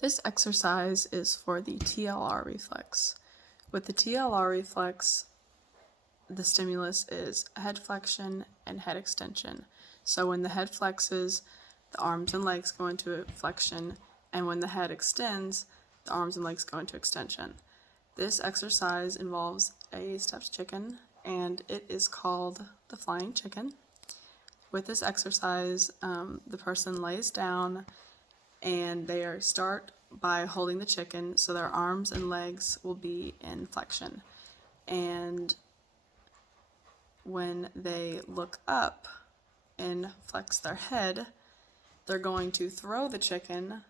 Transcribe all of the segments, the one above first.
This exercise is for the TLR reflex. With the TLR reflex, the stimulus is head flexion and head extension. So when the head flexes, the arms and legs go into flexion, and when the head extends, the arms and legs go into extension. This exercise involves a stuffed chicken, and it is called the flying chicken. With this exercise, the person lays down and they start by holding the chicken, so their arms and legs will be in flexion. And when they look up and flex their head, they're going to throw the chicken,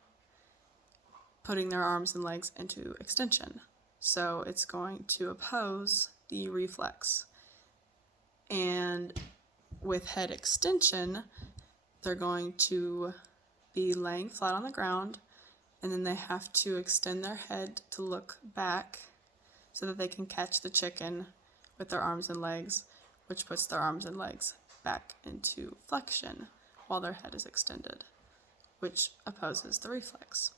putting their arms and legs into extension. So it's going to oppose the reflex. And with head extension, they're going to be laying flat on the ground, and then they have to extend their head to look back so that they can catch the chicken with their arms and legs, which puts their arms and legs back into flexion while their head is extended, which opposes the reflex.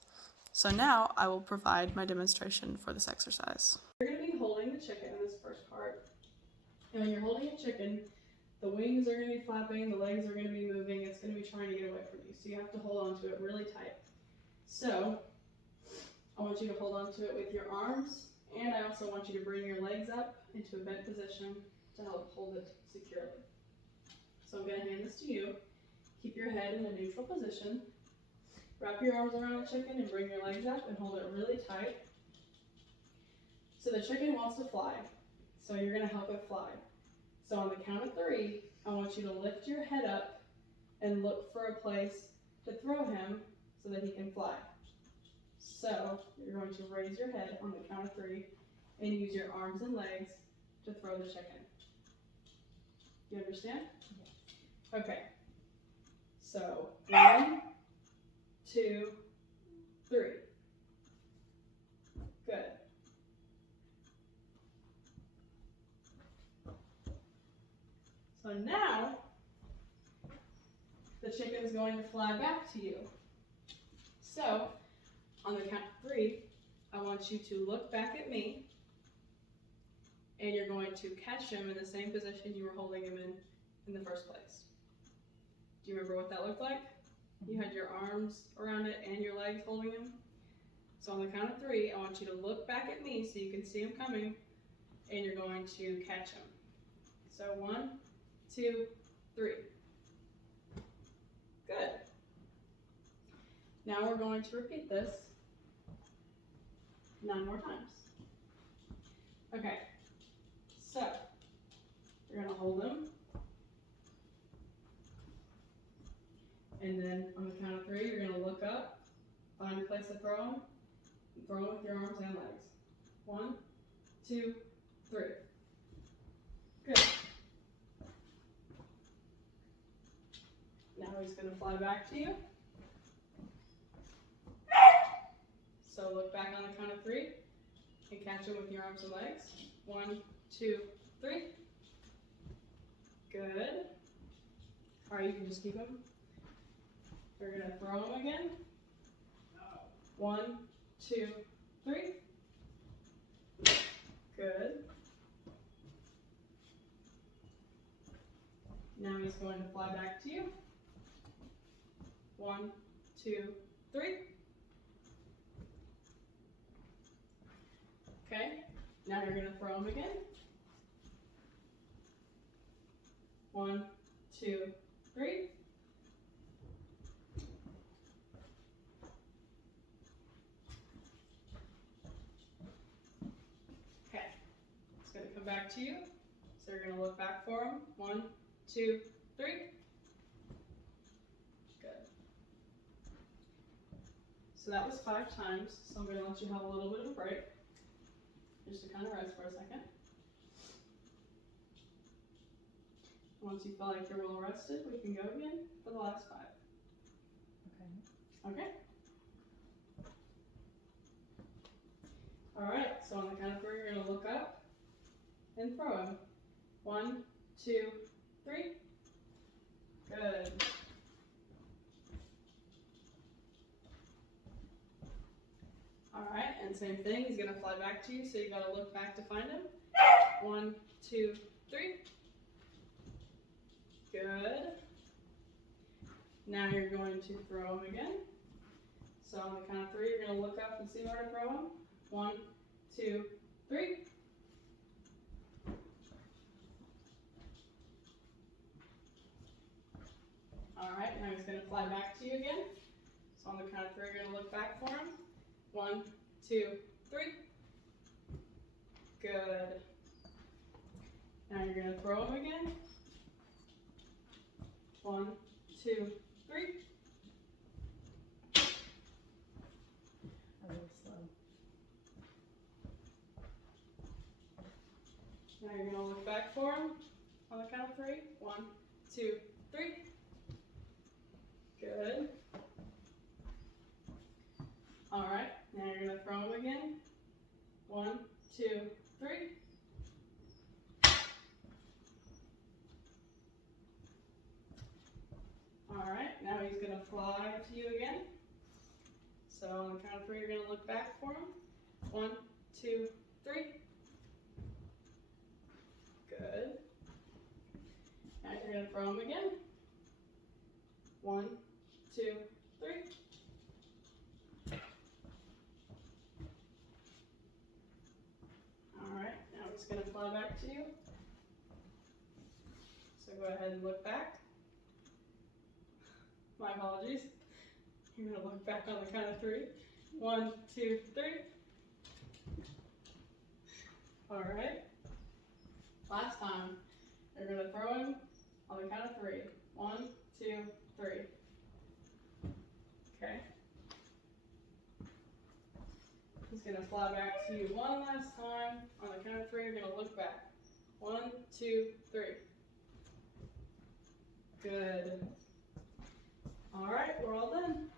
So now I will provide my demonstration for this exercise. You're going to be holding the chicken in this first part. And when you're holding a chicken, the wings are going to be flapping, the legs are going to be moving, it's going to be trying to get away from you. So you have to hold on to it really tight. So I want you to hold on to it with your arms, and I also want you to bring your legs up into a bent position to help hold it securely. So I'm going to hand this to you. Keep your head in a neutral position. Wrap your arms around the chicken and bring your legs up and hold it really tight. So the chicken wants to fly, so you're going to help it fly. So on the count of 3, I want you to lift your head up and look for a place to throw him so that he can fly. So you're going to raise your head on the count of 3 and use your arms and legs to throw the chicken. You understand? Yes. Okay. So 1, 2, 3. Good. So now the chicken is going to fly back to you. So on the count of 3, I want you to look back at me, and you're going to catch him in the same position you were holding him in the first place. Do you remember what that looked like? You had your arms around it and your legs holding him. So on the count of 3, I want you to look back at me so you can see him coming, and you're going to catch him. So 1, 2, 3. Good. Now we're going to repeat this 9 more times. Okay, so you're going to hold him, and then on the count of 3, you're going to look up, find a place to throw him, and throw him with your arms and legs. 1, 2, 3. Good. Now he's going to fly back to you. So look back on the count of 3 and catch him with your arms and legs. 1, 2, 3. Good. All right, you can just keep him. We're going to throw him again. 1, 2, 3. Good. Now he's going to fly back to you. 1, 2, 3. Okay, now you're going to throw him again. 1, 2, 3. Okay, it's going to come back to you. So you're going to look back for him. 1, 2, 3. Good. So that was 5 times. So I'm going to let you have a little bit of a break, just to kind of rest for a second. Once you feel like you're well rested, we can go again for the last 5. Okay? Okay? All right, so on the count of 3, you're going to look up and throw him. 1, 2, 3. Good. And same thing, he's gonna fly back to you, so you gotta look back to find him. 1, 2, 3. Good. Now you're going to throw him again. So on the count of 3, you're gonna look up and see where to throw him. 1, 2, 3. Alright, now he's gonna fly back to you again. So on the count of 3, you're gonna look back for him. 1, 2, 3. Good. Now you're going to throw him again. 1, 2, 3. A little slow. Now you're going to look back for him on the count of 3. 1, 2, 3. Good. Alright, now you're going to throw him again. 1, 2, 3. Alright, now he's going to fly to you again. So on the count of 3, you're going to look back for him. 1, 2, 3. Good. Now you're going to throw him again. 1, 2, 3. Alright, now he's going to fly back to you. So go ahead and look back. My apologies. You're going to look back on the count of 3. 1, 2, 3. Alright. Last time. You're going to throw him on the count of 3. 1, 2, 3. Okay. He's going to fly back to you one last time. On the count of 3, you're going to look back. 1, 2, 3. Good. All right, we're all done.